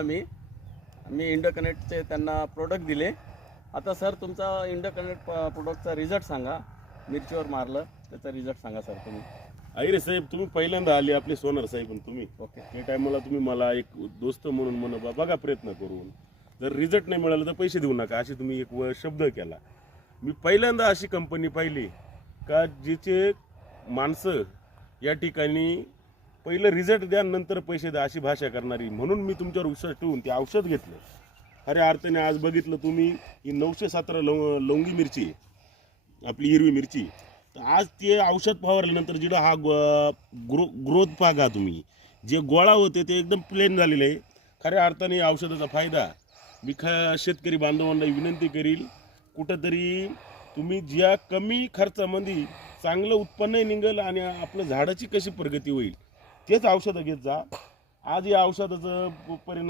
मी इंडोकनेक्टचे त्यांना प्रोडक्ट दिले. आता सर तुमचा इंडोकनेक्ट प्रोडक्टचा रिझल्ट सांगा. मिरचीवर मारलं त्याचा रिझल्ट सांगा सर तुम्ही. अहिरे साहेब, तुम्ही पहिल्यांदा आले आपले सोनार साहेब. तुम्ही ओके. त्या टायमाला तुम्ही मला एक दोस्त म्हणून म्हणा बघा प्रयत्न करून, जर रिझल्ट नाही मिळाला तर पैसे देऊ नका अशी तुम्ही एक शब्द केला. मी पहिल्यांदा अशी कंपनी पाहिली का जिचे माणसं या ठिकाणी पहिलं रिझल्ट द्या नंतर पैसे द्या अशी भाषा करणारी. म्हणून मी तुमच्यावर विश्वास ठेवून ते औषध घेतलं. खऱ्या अर्थाने आज बघितलं तुम्ही ही 917 लवंगी मिरची आपली हिरवी मिरची, तर आज ते औषध फवारल्यानंतर जिथं हा ग्रोथ पागा तुम्ही जे गोळा होते ते एकदम प्लेन झालेले आहे. खऱ्या अर्थाने औषधाचा फायदा मी शेतकरी बांधवांना विनंती करील, कुठंतरी तुम्ही ज्या कमी खर्चामध्ये चांगलं उत्पन्नही निघेल आणि आपलं झाडाची कशी प्रगती होईल तेच औषधं घेत जा. आज या औषधाचं परिणाम